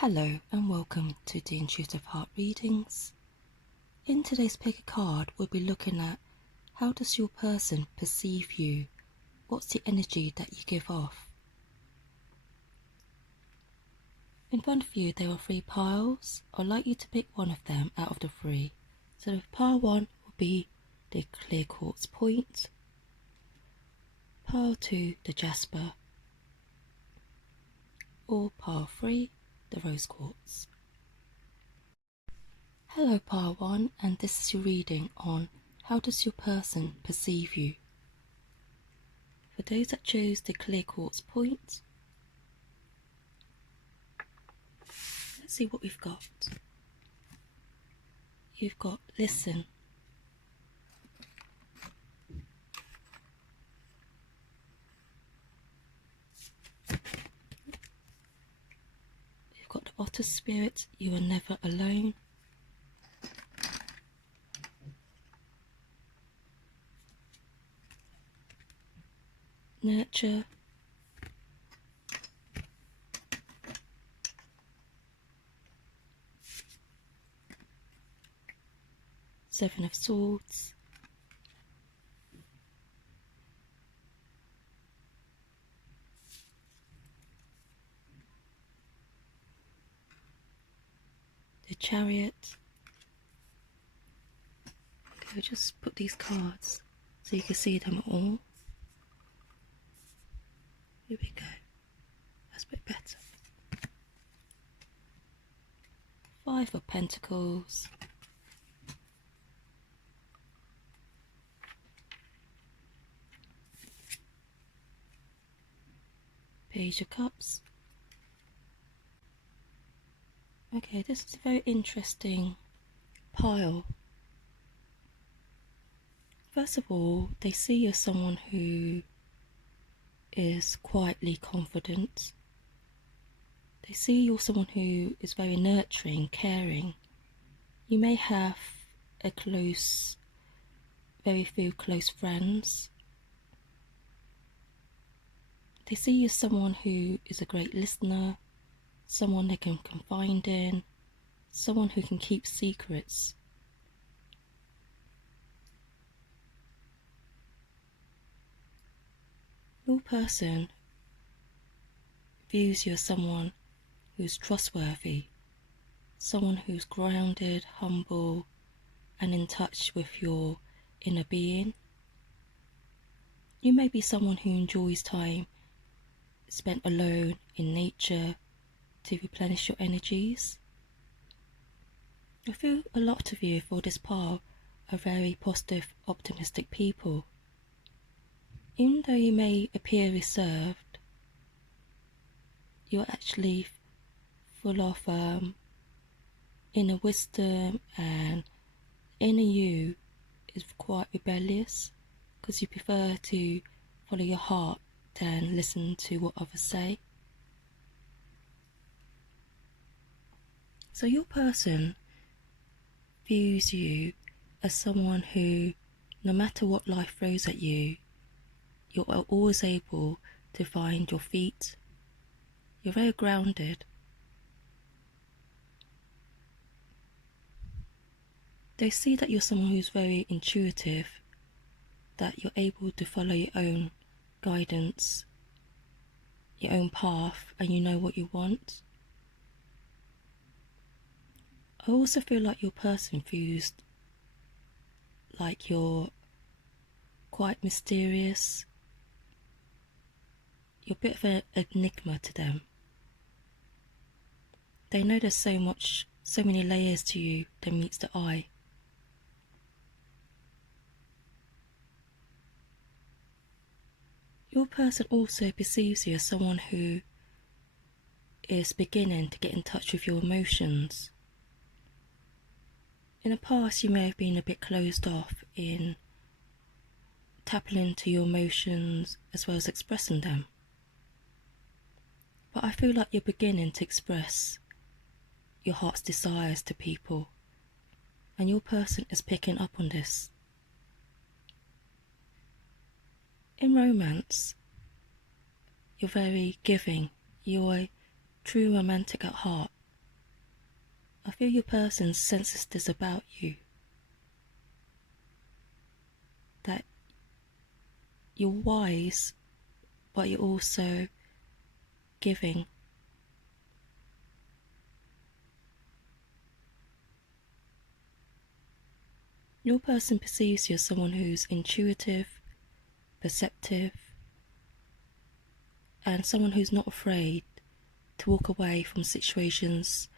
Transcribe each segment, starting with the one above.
Hello and welcome to the Intuitive Heart Readings. In today's pick a card, we'll be looking at how does your person perceive you? What's the energy that you give off? In front of you there are 3 piles. I'd like you to pick one of them out of the 3. So pile 1 will be the Clear Quartz point, pile 2 the Jasper, or pile 3 the Rose Quartz. Hello pile 1, and this is your reading on how does your person perceive you. For those that chose the Clear Quartz point, let's see what we've got. You've got listen, you've got the otter spirit, you are never alone. Nurture, Seven of Swords, the Chariot. Okay, we'll just put these cards so you can see them all. Here we go, that's a bit better. 5 of Pentacles, Page of Cups. Okay, this is a very interesting pile. First of all, they see you as someone who is quietly confident. They see you're someone who is very nurturing, caring. You may have very few close friends. They see you as someone who is a great listener, someone they can confide in, someone who can keep secrets. Your person views you as someone who's trustworthy, someone who's grounded, humble, and in touch with your inner being. You may be someone who enjoys time spent alone in nature to replenish your energies. I feel a lot of you for this pile are very positive, optimistic people. Even though you may appear reserved, you're actually full of inner wisdom, and inner you is quite rebellious because you prefer to follow your heart than listen to what others say. So your person views you as someone who, no matter what life throws at you, you're always able to find your feet. You're very grounded. They see that you're someone who's very intuitive, that you're able to follow your own guidance, your own path, and you know what you want. I also feel like your person feels like you're quite mysterious. You're a bit of an enigma to them. They know there's so many layers to you than meets the eye. Your person also perceives you as someone who is beginning to get in touch with your emotions. In the past, you may have been a bit closed off in tapping into your emotions as well as expressing them. But I feel like you're beginning to express your heart's desires to people, and your person is picking up on this. In romance, you're very giving. You're a true romantic at heart, I feel your person senses this about you, that you're wise, but you're also giving. Your person perceives you as someone who's intuitive, perceptive, and someone who's not afraid to walk away from situations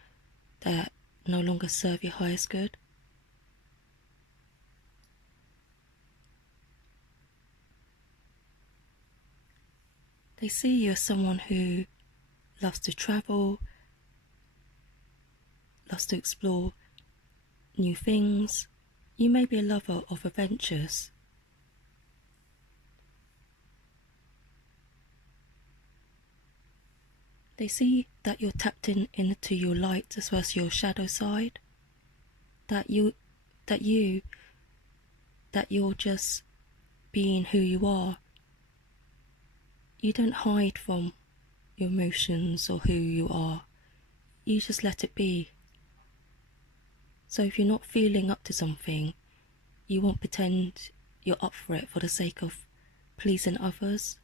that no longer serve your highest good. They see you as someone who loves to travel, loves to explore new things. You may be a lover of adventures. They see that you're tapped into your light as well as your shadow side. That you're just being who you are. You don't hide from your emotions or who you are. You just let it be. So if you're not feeling up to something, you won't pretend you're up for it for the sake of pleasing others.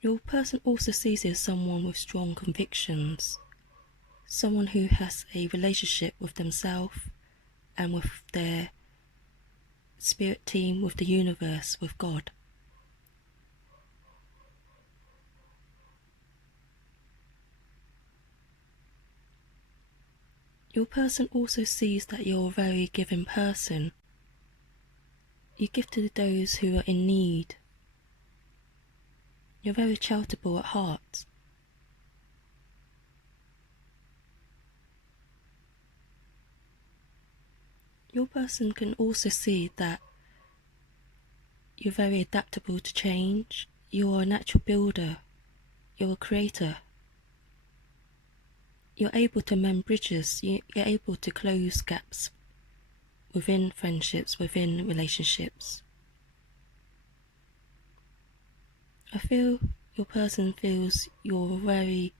Your person also sees you as someone with strong convictions, someone who has a relationship with themselves and with their spirit team, with the universe, with God. Your person also sees that you're a very giving person. You give to those who are in need. You're very charitable at heart. Your person can also see that you're very adaptable to change. You're a natural builder. You're a creator. You're able to mend bridges. You're able to close gaps within friendships, within relationships. I feel your person feels you're very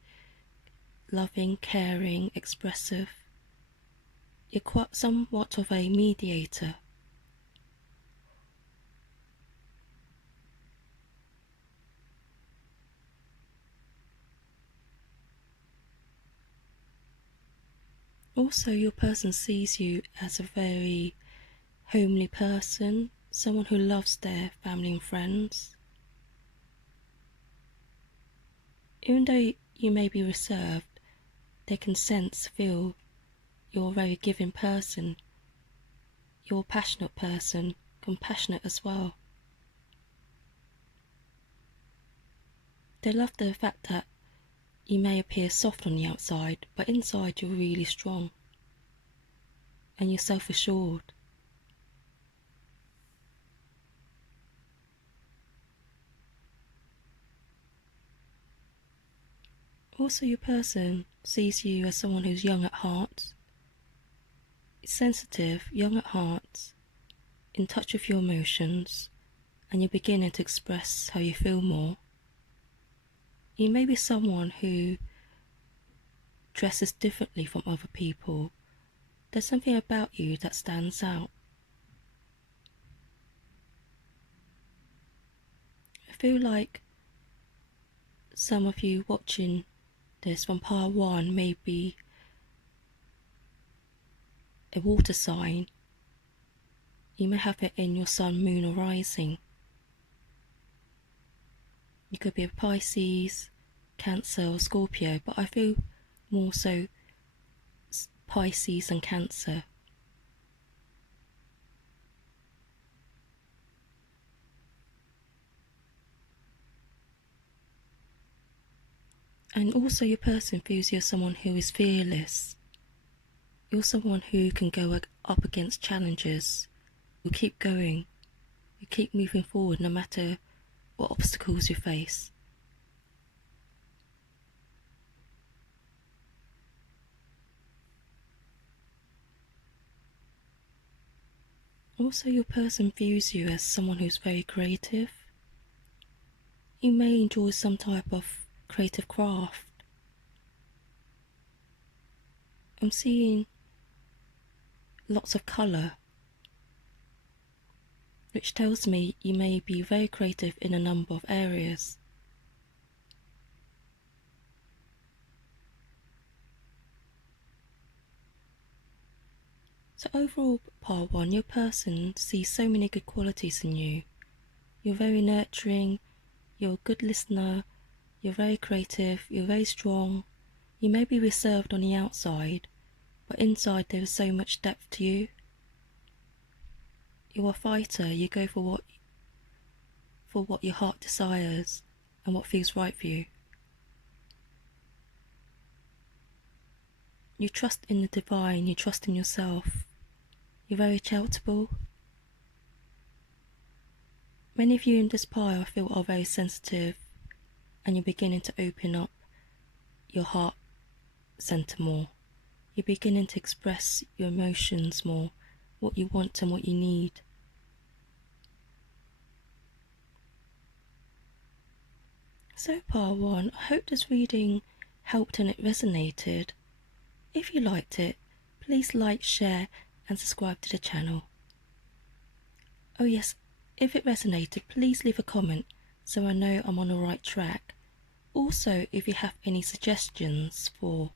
loving, caring, expressive. You're quite somewhat of a mediator. Also, your person sees you as a very homely person, someone who loves their family and friends. Even though you may be reserved, they can feel you're a very giving person. You're a passionate person, compassionate as well. They love the fact that you may appear soft on the outside, but inside you're really strong and you're self-assured. Also, your person sees you as someone who's young at heart, sensitive, young at heart, in touch with your emotions, and you're beginning to express how you feel more. You may be someone who dresses differently from other people. There's something about you that stands out. I feel like some of you watching this from part 1 may be a water sign. You may have it in your sun, moon, or rising. You could be a Pisces, Cancer, or Scorpio, but I feel more so Pisces and Cancer. And also your person feels you're someone who is fearless. You're someone who can go up against challenges. You keep going. You keep moving forward no matter what obstacles you face. Also, your person views you as someone who's very creative. You may enjoy some type of creative craft. I'm seeing lots of colour, which tells me you may be very creative in a number of areas. So overall, part 1, your person sees so many good qualities in you. You're very nurturing, you're a good listener, you're very creative, you're very strong. You may be reserved on the outside, but inside there is so much depth to you. You're a fighter, you go for what your heart desires and what feels right for you. You trust in the divine, you trust in yourself. You're very charitable. Many of you in this pile I feel are very sensitive, and you're beginning to open up your heart center more. You're beginning to express your emotions more, what you want and what you need. So part 1, I hope this reading helped and it resonated. If you liked it, please like, share and subscribe to the channel. Oh yes, if it resonated, please leave a comment so I know I'm on the right track. Also, if you have any suggestions for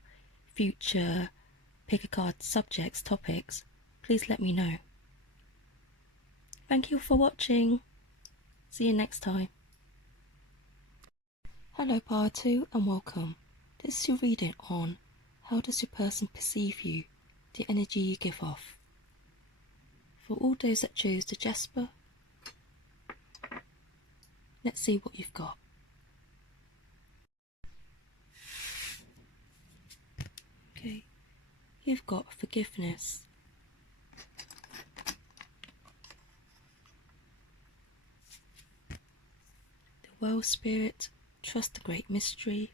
future pick a card subjects, topics, please let me know. Thank you for watching. See you next time. Hello part 2 and welcome. This is your reading on how does your person perceive you, the energy you give off. For all those that chose the Jasper, let's see what you've got. Okay, you've got forgiveness. The Well Spirit, trust the great mystery.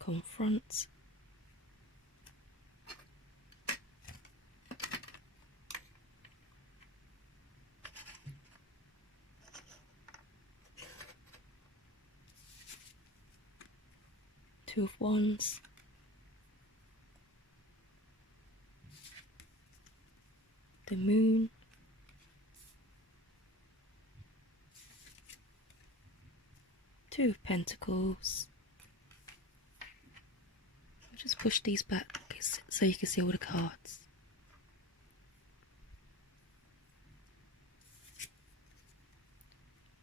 Confront. Two of Wands. The Moon. Two of Pentacles. I'll just push these back so you can see all the cards.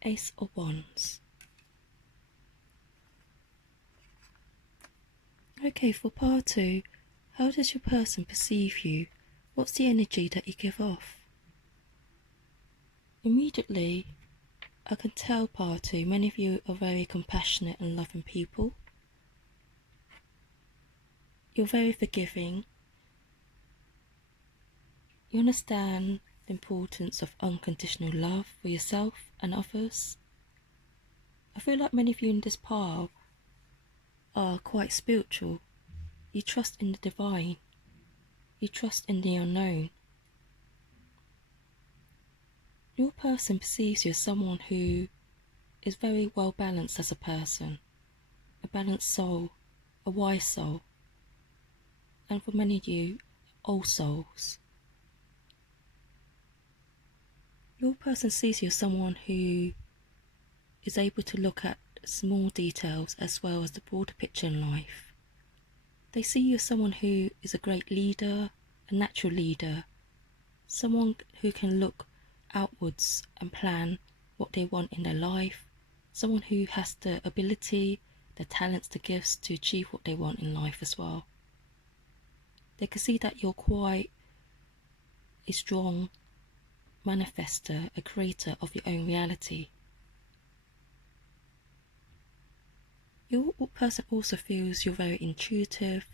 Ace of Wands. Okay, for part 2, how does your person perceive you? What's the energy that you give off? Immediately, I can tell part 2, many of you are very compassionate and loving people. You're very forgiving. You understand the importance of unconditional love for yourself and others. I feel like many of you in this pile are quite spiritual. You trust in the divine. You trust in the unknown. Your person perceives you as someone who is very well balanced as a person, a balanced soul, a wise soul, and for many of you, old souls. Your person sees you as someone who is able to look at small details as well as the broader picture in life. They see you as someone who is a great leader, a natural leader, someone who can look outwards and plan what they want in their life, someone who has the ability, the talents, the gifts to achieve what they want in life as well. They can see that you're quite a strong manifester, a creator of your own reality. Your person also feels you're very intuitive,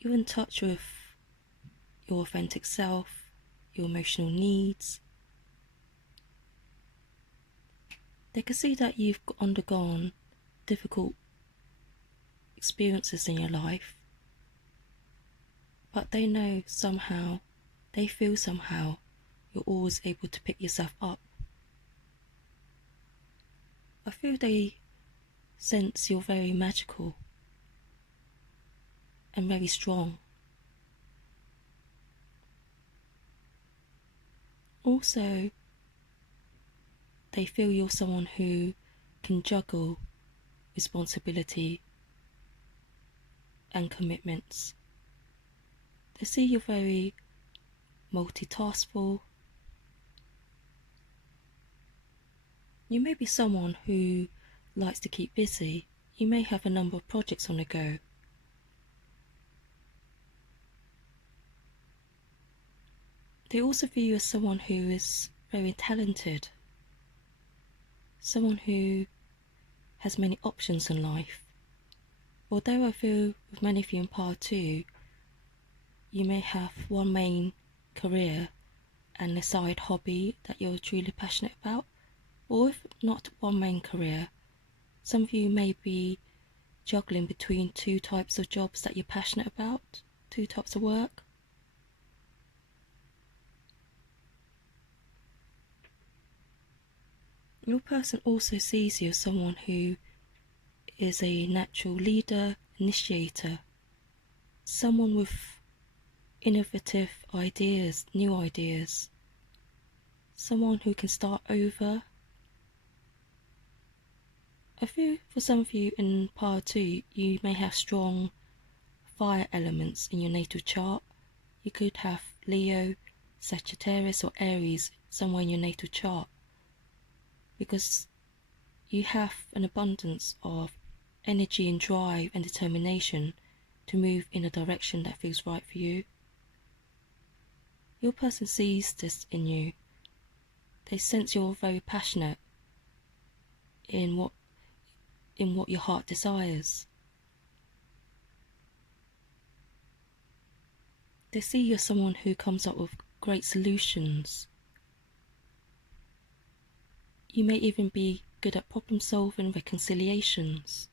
you're in touch with your authentic self, your emotional needs. They can see that you've undergone difficult experiences in your life, but they know somehow, they feel somehow, you're always able to pick yourself up. I feel they sense you're very magical and very strong. Also, they feel you're someone who can juggle responsibility and commitments. They see you're very multitaskful. You may be someone who likes to keep busy. You may have a number of projects on the go. They also view you as someone who is very talented, someone who has many options in life. Although I feel with many of you in part 2, you may have one main career and a side hobby that you're truly passionate about, or if not one main career, some of you may be juggling between 2 types of jobs that you're passionate about, 2 types of work. Your person also sees you as someone who is a natural leader, initiator, someone with innovative ideas, new ideas, someone who can start over. I feel for some of you in part 2, you may have strong fire elements in your natal chart. You could have Leo, Sagittarius or Aries somewhere in your natal chart, because you have an abundance of energy and drive and determination to move in a direction that feels right for you. Your person sees this in you. They sense you're very passionate in what your heart desires. They see you're someone who comes up with great solutions. You may even be good at problem solving, reconciliations.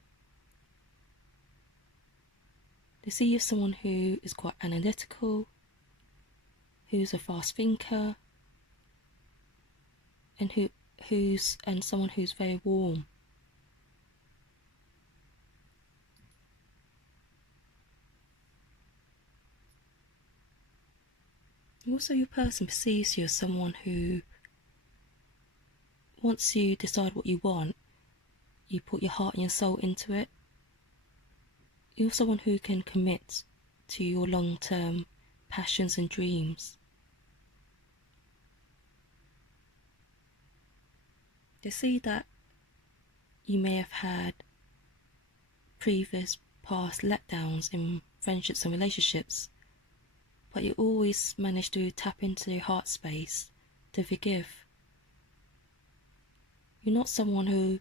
They see you as someone who is quite analytical, who's a fast thinker, and who's someone who's very warm. Also, your person perceives you as someone who, once you decide what you want, you put your heart and your soul into it. You're someone who can commit to your long-term passions and dreams. They see that you may have had previous past letdowns in friendships and relationships, but you always manage to tap into your heart space to forgive. You're not someone who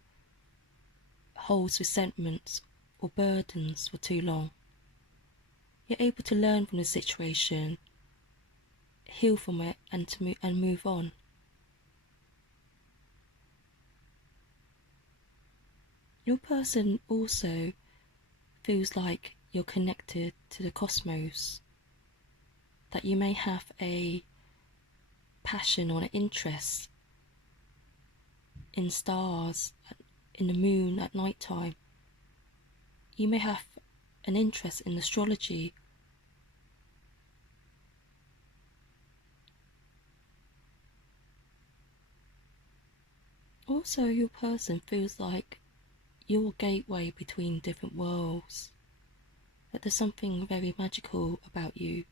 holds resentments or burdens for too long. You're able to learn from the situation, heal from it, and move on. Your person also feels like you're connected to the cosmos, that you may have a passion or an interest in stars, in the moon at night time. You may have an interest in astrology. Also, your person feels like you're a gateway between different worlds, that there's something very magical about you.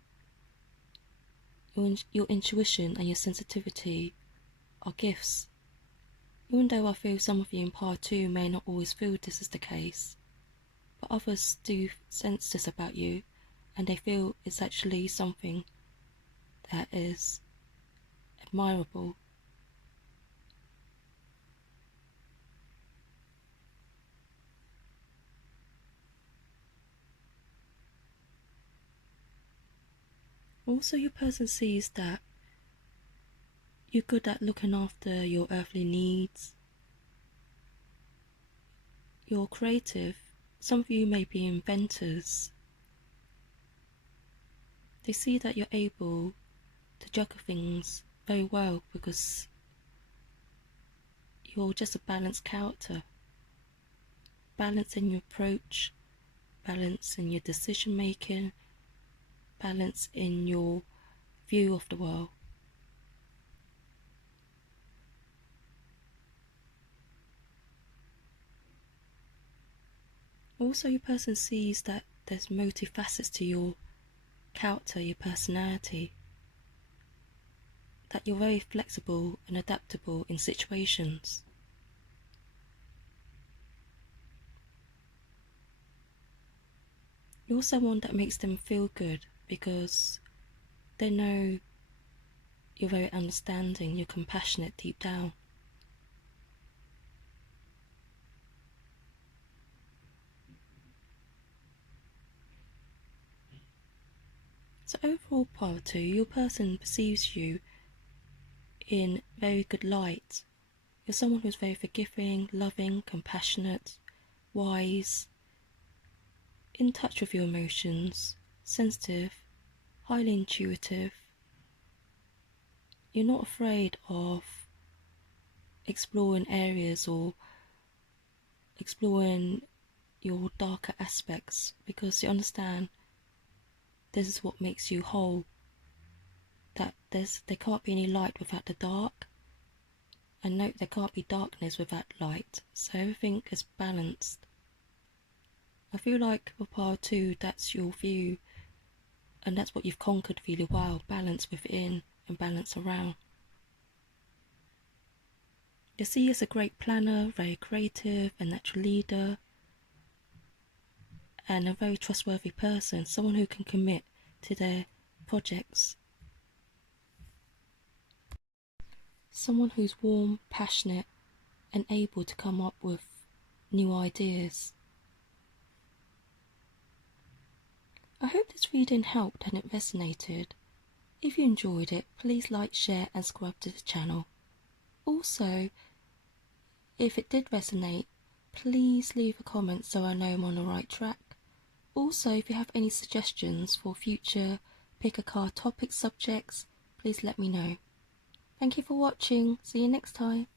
Your intuition and your sensitivity are gifts. Even though I feel some of you in part 2 may not always feel this is the case, but others do sense this about you, and they feel it's actually something that is admirable. Also, your person sees that you're good at looking after your earthly needs. You're creative. Some of you may be inventors. They see that you're able to juggle things very well because you're just a balanced character. Balance in your approach, balance in your decision making, balance in your view of the world. Also, your person sees that there's multifacets to your character, your personality, that you're very flexible and adaptable in situations. You're someone that makes them feel good because they know you're very understanding, you're compassionate deep down. So overall, Power 2, your person perceives you in very good light. You're someone who's very forgiving, loving, compassionate, wise, in touch with your emotions, sensitive, highly intuitive. You're not afraid of exploring areas or exploring your darker aspects because you understand this is what makes you whole, that there can't be any light without the dark, and no, there can't be darkness without light, so everything is balanced. I feel like for Power 2, that's your view, and that's what you've conquered really well, balance within and balance around. You see, as a great planner, very creative, a natural leader, and a very trustworthy person, someone who can commit to their projects. Someone who's warm, passionate, and able to come up with new ideas. I hope this reading helped and it resonated. If you enjoyed it, please like, share and subscribe to the channel. Also, if it did resonate, please leave a comment so I know I'm on the right track. Also, if you have any suggestions for future pick a card topic subjects, please let me know. Thank you for watching. See you next time.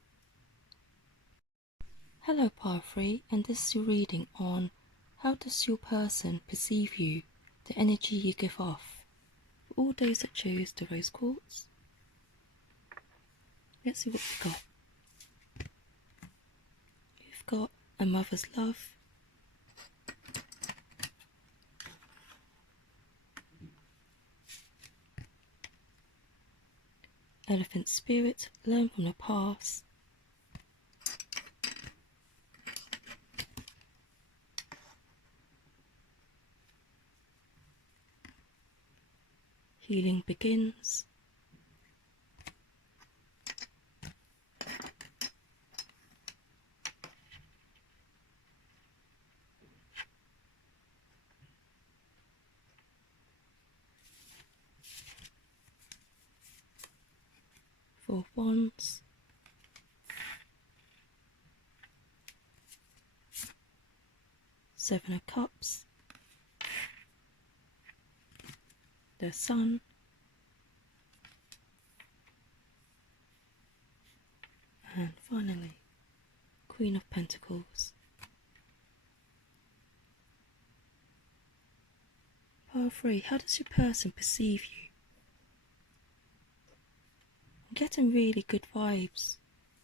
Hello Power 3, and this is your reading on how does your person perceive you, the energy you give off. For all those that chose the rose quartz, let's see what we've got. We've got a mother's love, elephant spirit, learn from the past, healing begins, Four of Wands, Seven of Cups, the Sun, and finally, Queen of Pentacles. Power 3, how does your person perceive you? I'm getting really good vibes,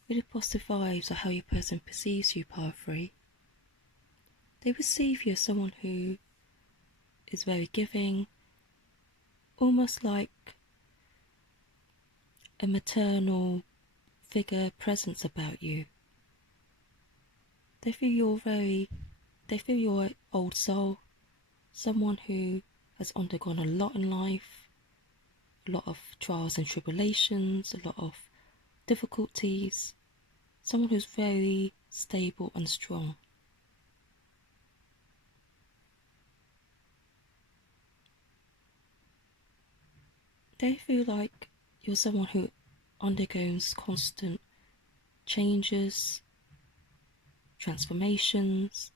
really positive vibes of how your person perceives you, Power 3. They perceive you as someone who is very giving, almost like a maternal figure presence about you. They feel you're an old soul, someone who has undergone a lot in life, a lot of trials and tribulations, a lot of difficulties, someone who's very stable and strong. They feel like you're someone who undergoes constant changes, transformations.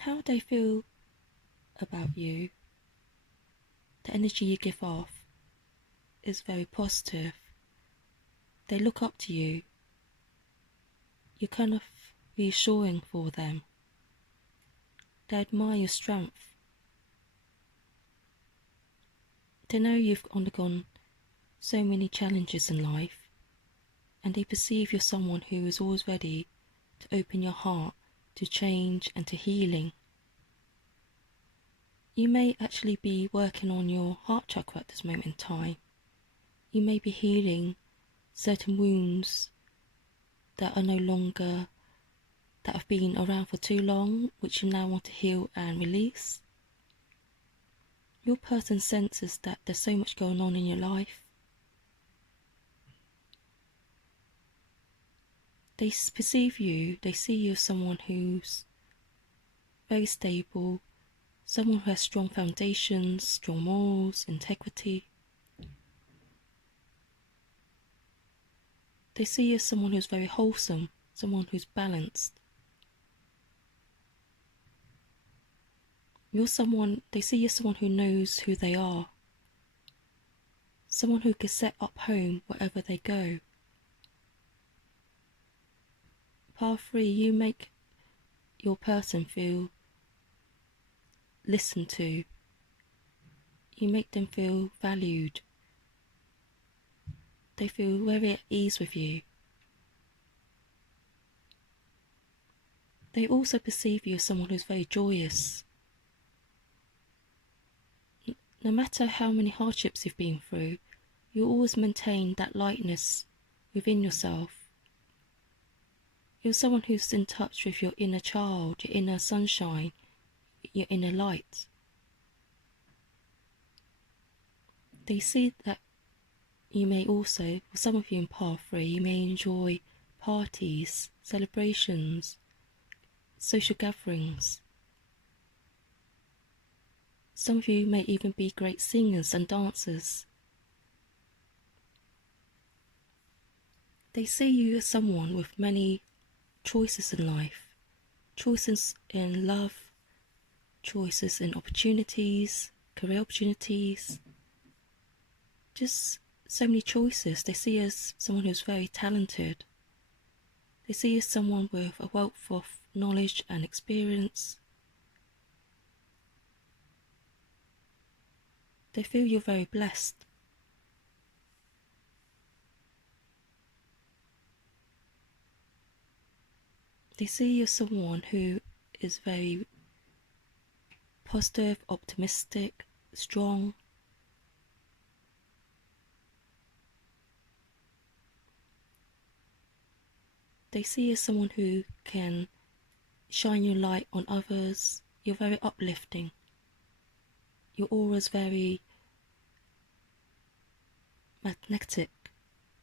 how they feel about you, the energy you give off, is very positive. They look up to you. You're kind of reassuring for them. They admire your strength. They know you've undergone so many challenges in life, and they perceive you're someone who is always ready to open your heart to change and to healing. You may actually be working on your heart chakra at this moment in time. You may be healing certain wounds that are no longer, that have been around for too long, which you now want to heal and release. Your person senses that there's so much going on in your life. They perceive you, they see you as someone who's very stable, someone who has strong foundations, strong morals, integrity. They see you as someone who's very wholesome, someone who's balanced. They see you as someone who knows who they are. Someone who can set up home wherever they go. Part 3, you make your person feel listened to. You make them feel valued. They feel very at ease with you. They also perceive you as someone who's very joyous. No matter how many hardships you've been through, you always maintain that lightness within yourself. You're someone who's in touch with your inner child, your inner sunshine, your inner light. They see that you may also, for some of you in Part 3, you may enjoy parties, celebrations, social gatherings. Some of you may even be great singers and dancers. They see you as someone with many choices in life, choices in love, choices in opportunities, career opportunities, just so many choices. They see you as someone who's very talented. They see you as someone with a wealth of knowledge and experience. They feel you're very blessed. They see you as someone who is very positive, optimistic, strong. They see you as someone who can shine your light on others. You're very uplifting. Your aura is very magnetic.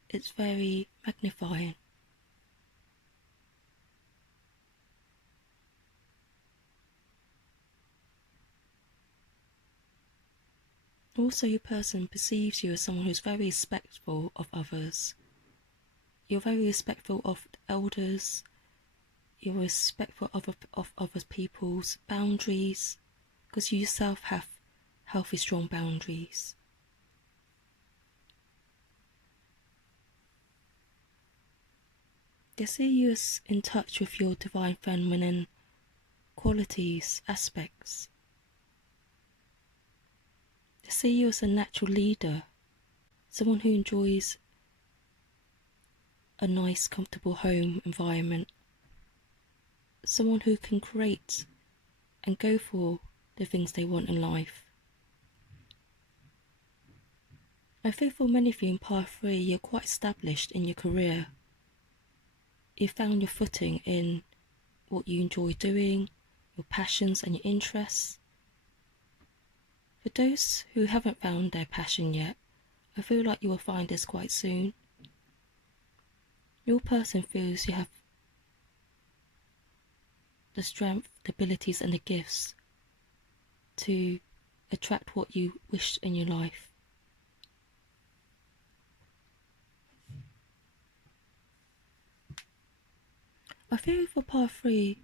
It's very magnifying. Also, your person perceives you as someone who's very respectful of others. You're very respectful of elders. You're respectful of other people's boundaries, because you yourself have healthy, strong boundaries. They see you as in touch with your divine feminine qualities, aspects. They see you as a natural leader, someone who enjoys a nice, comfortable home environment, someone who can create and go for the things they want in life. I think for many of you in Part 3, you're quite established in your career. You've found your footing in what you enjoy doing, your passions and your interests. For those who haven't found their passion yet, I feel like you will find this quite soon. Your person feels you have the strength, the abilities and the gifts to attract what you wish in your life. I feel for Part 3,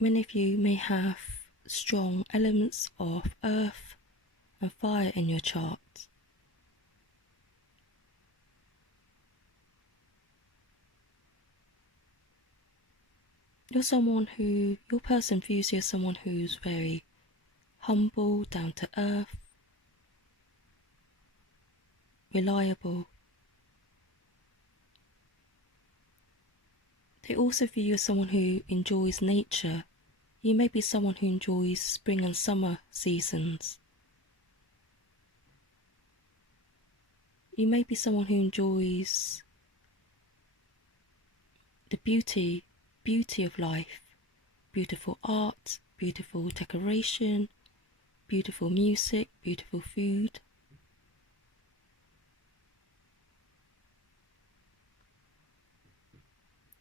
many of you may have strong elements of earth and fire in your chart. Your person views you as someone who's very humble, down to earth, reliable. They also view you as someone who enjoys nature. You may be someone who enjoys spring and summer seasons. You may be someone who enjoys the beauty of life. Beautiful art, beautiful decoration, beautiful music, beautiful food.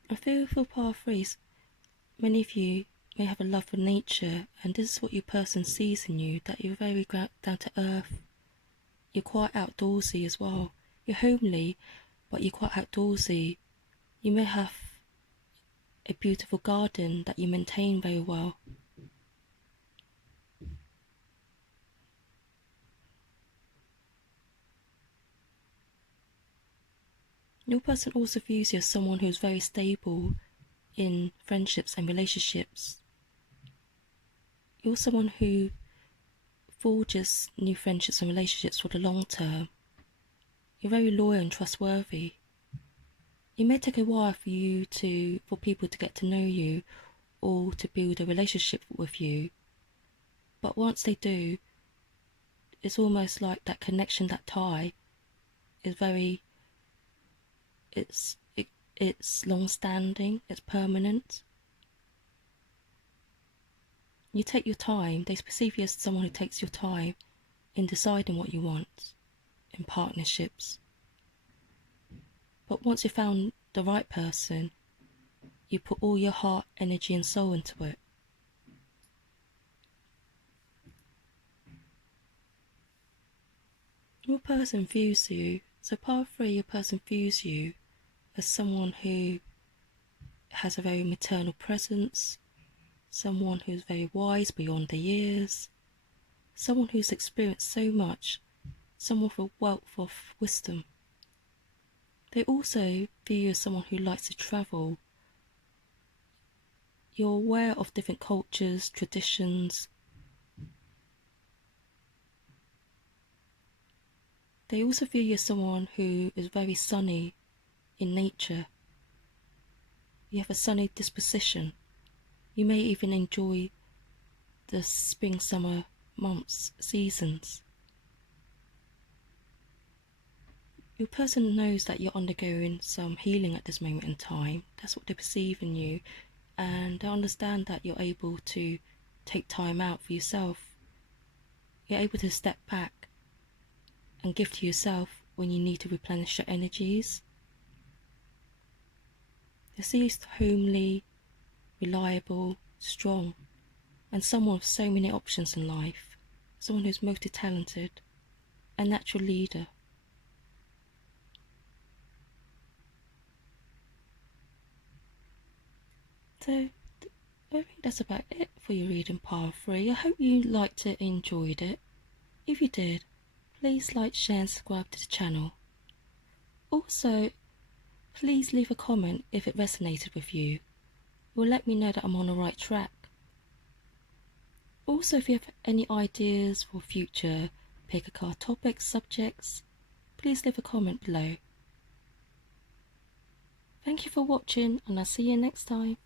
I feel for part 3, many of you may have a love for nature, and this is what your person sees in you, that you're very down to earth. You're quite outdoorsy as well. You're homely, but you're quite outdoorsy. You may have a beautiful garden that you maintain very well. Your person also views you as someone who's very stable in friendships and relationships. You're someone who forges new friendships and relationships for the long term. You're very loyal and trustworthy. It may take a while for people to get to know you or to build a relationship with you, but once they do, it's almost like that connection, that tie is it's long-standing, it's permanent. You take your time. They perceive you as someone who takes your time in deciding what you want in partnerships. But once you found the right person, you put all your heart, energy and soul into it. Your person views you, so part 3, your person views you as someone who has a very maternal presence, someone who's very wise beyond their years, someone who's experienced so much, someone with a wealth of wisdom. They also view you as someone who likes to travel. You're aware of different cultures, traditions. They also view you as someone who is very sunny in nature. You have a sunny disposition. You may even enjoy the spring, summer months, seasons. Your person knows that you're undergoing some healing at this moment in time. That's what they perceive in you, and they understand that you're able to take time out for yourself. You're able to step back and give to yourself when you need to replenish your energies. They see you as homely, reliable, strong, and someone with so many options in life. Someone who's multi-talented, a natural leader. So, I think that's about it for your reading part 3. I hope you liked it and enjoyed it. If you did, please like, share and subscribe to the channel. Also, please leave a comment if it resonated with you. It will let me know that I'm on the right track. Also, if you have any ideas for future pick a card topics, subjects, please leave a comment below. Thank you for watching, and I'll see you next time.